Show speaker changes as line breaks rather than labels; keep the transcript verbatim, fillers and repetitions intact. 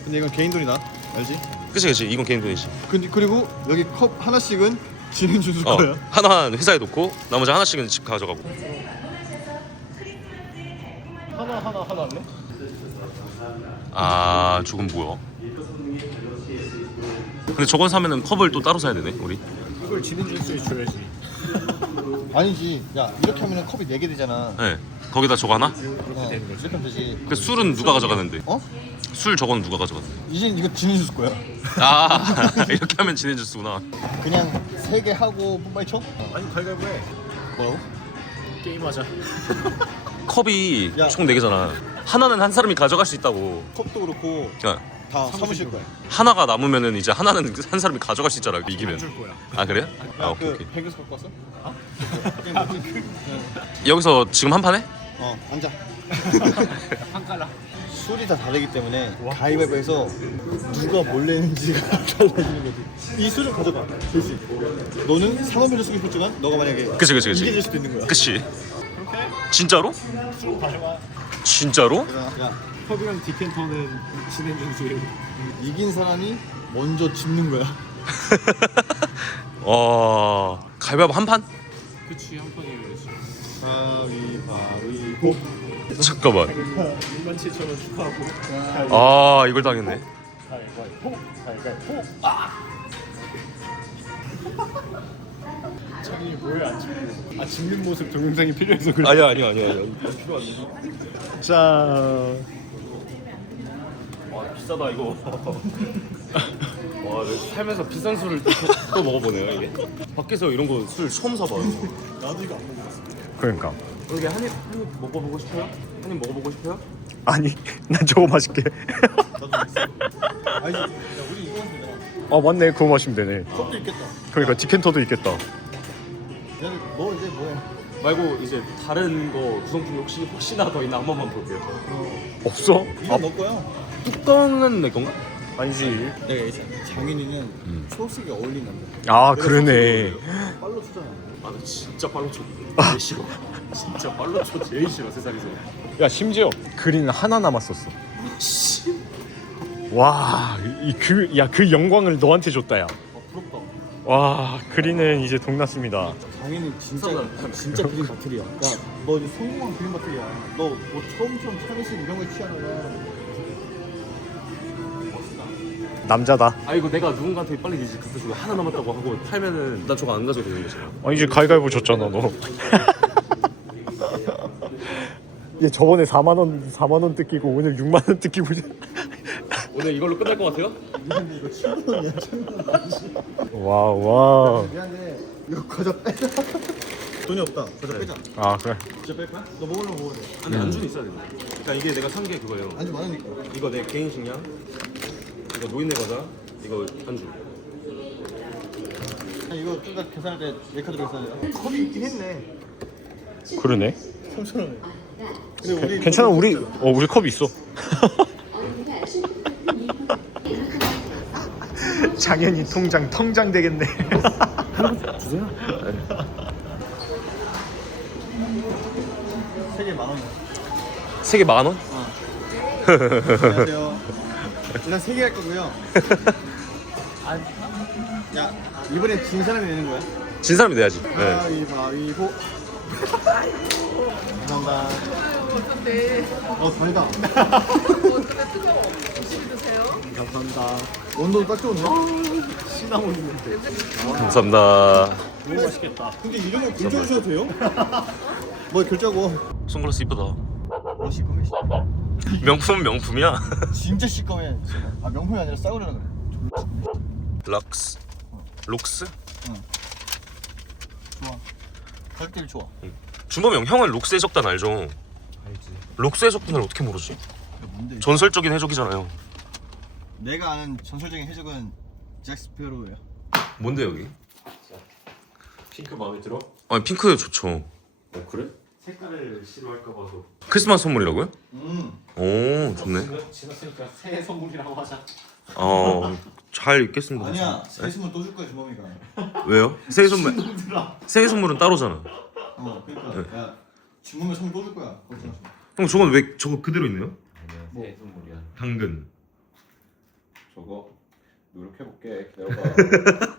근데 이건 개인 돈이다. 알지?
그치 그치 이건 개인 돈이지.
근데 그리고 여기 컵 하나씩은 진행 준수
어
거야.
하나는 회사에 놓고 나머지 하나씩은 집 가져가고.
하나 하나 하나 할래?
아 저건 뭐야? 근데 저건 사면은 컵을 또 따로 사야 되네 우리.
이걸 진행 주스에 줘야지.
아니지. 야 이렇게 하면은 컵이 네 개 되잖아.
네 거기다 저거 하나?
어, 이렇게 하면 되지.
그 술은 누가 가져가는데?
어?
술 저건 누가 가져가는데?
이제 이거 진행 준수 거야.
아 이렇게 하면 진행 주스구나.
그냥 세 개 하고 뿜빠이 쳐?
아니 가위바위보 해.
뭐라고?
게임하자.
컵이
야.
총 네 개잖아. 하나는 한 사람이 가져갈 수 있다고.
컵도 그렇고
야,
다 사무실 거야.
하나가 남으면은 이제 하나는 한 사람이 가져갈 수 있잖아. 이기면.
줄 거야.
아 그래요? 아
야,
오케이
그
오케이.
백에서 갖고 왔어? 어?
여기서 지금 한 판에?
어 앉아.
한 깔라.
술이 다 다르기 때문에 가위바위보해서 누가 몰래 했는지가 달라지는 거지. 이 술을 가져가. 될 수 있고. 너는 상업으로 쓰고 싶었지만 너가 만약에
그치 그치 그치.
이게 될 수도 있는 거야.
그치.
그렇게
진짜로?
술 가져가.
진짜로?
야
컵이랑 디켄터는 진행 주스에.
이긴 사람이 먼저 집는 거야.
와 가위바위보 한 판?
그치 한 판이어야지.
가위바위보.
잠깐만.
육만 칠천 원 축하하고.
아 이걸 당했네.
가위바위보. 가위바위보. 아. 찬이 뭐야 안 찍고. 아 찍는 모습 동영상이 필요해서 그래.
아니야 아니야 아니야. 아니야.
자.
와 비싸다 이거. 와 살면서 비싼 술을 또, 또 먹어보네요 이게. 밖에서 이런 거 술 처음 사봐요.
나도 이거 안 먹어봤어.
그러니까.
여기 한입 한입 먹어보고 싶어요? 한입 먹어보고 싶어요?
아니 난 저거 마실게.
나도 있어. 아니 야 우리 이거 하면 되잖아.
아 맞네 그거 마시면 되네.
컵도 있겠다.
그러니까 디켄터도 있겠다.
야, 너 이제 뭐해?
말고 이제 다른 거 구성품 혹시 혹시나 더 있나 한 번만 볼게요.
없어?
이거 너 거야.
뚜껑은 내 건가?
아니지.
내가 얘기했잖아. 장인이는 초록색이 어울리는 남자.
아 그러네.
빨로 추잖아.
아 나 진짜 빨로 쳐 제일 싫어. 진짜 빨로 쳐 제일 싫어 세상에서.
야 심지어 그린 하나 남았었어. 와, 이 그 야 그 영광을 너한테 줬다 야.
아 부럽다.
와, 그린은 이제 동났습니다.
장인은 진짜 진짜 그린 바틀이야. 야, 너 이제 성공한 그린 바틀이야. 너 뭐 처음처럼 차례식 이런 거 취하면
남자다.
아 이거 내가 누군가한테 빨리 이제 갖다 주고 하나 남았다고 하고 팔면은 나 저거 안 가져도 되는 거지.
아니 이제 가위가위보 줬잖아 너. 얘 저번에 사만 원 사만 원 뜯기고 오늘 육만 원 뜯기고.
오늘 이걸로 끝날 것 같아요?
미안해 이거 칠천 원이야. 칠천 원 아니지.
와 와.
미안해. 이거 과자 빼자. 돈이 없다. 과자 빼자.
아 그래.
진짜 뺄 거야? 너 먹으려면 먹어야 돼.
아니 안주는 있어야 돼. 그러니까 이게 내가 산 게 그거예요.
안주 많으니까.
이거 내 개인 식량, 이거 노인네 과자, 이거 안주.
아, 이거 좀 더 계산할 때 내 카드로 계산해. 컵이 있긴 했네.
그러네.
삼천 원에. 근데 우리
괜찮아 우리 어 우리 컵 있어. 장현이 통장 통장 되겠네.
주세요.
세개 만 원이야.
세 개 만 원?
안녕하세요. 일단 세 개 할 거고요. 아, 야 이번에 진 사람이 내는 거야?
진 사람이 내야지. 네.
가위바위보. 감사합니다. 어 다행이다. 감사합니다. 온도도 딱 좋은데?
시나몬 있는데.
감사합니다.
너무 맛있겠다.
근데 이런 거 결제 오셔도 돼요? 뭐 결제하고.
선글라스 이쁘다.
어 시꺼매.
명품 명품이야.
진짜 시꺼매. 아 명품이 아니라 싸구려라 그래.
럭스, 록스?
좋아. 가격대비 좋아.
준범이 형, 형은 록스 해적단 알죠?
알지.
록스 해적단을 어떻게 모르지?
야, 뭔데?
전설적인 해적이잖아요.
내가 아는 전설적인 해적은 잭 스페로우야.
뭔데 여기?
핑크 마음에 들어?
아니 핑크 좋죠.
어 그래? 색깔을 싫어할까 봐서.
크리스마스 선물이라고요?
음.
오 좋네.
지났으니까 새해 선물이라고 하자.
어, 잘 입겠습니다.
아니야. 새 선물 또 줄 거야 주범이가.
왜요? 새해 선물 새해 선물은 따로잖아.
어 그러니까 야 주범이 선물 또 줄 거야. 걱정하지 마.
형 저건 왜 저거 그대로 있네요?
새해 선물이야.
당근.
저거 노력해볼게. 기다려봐.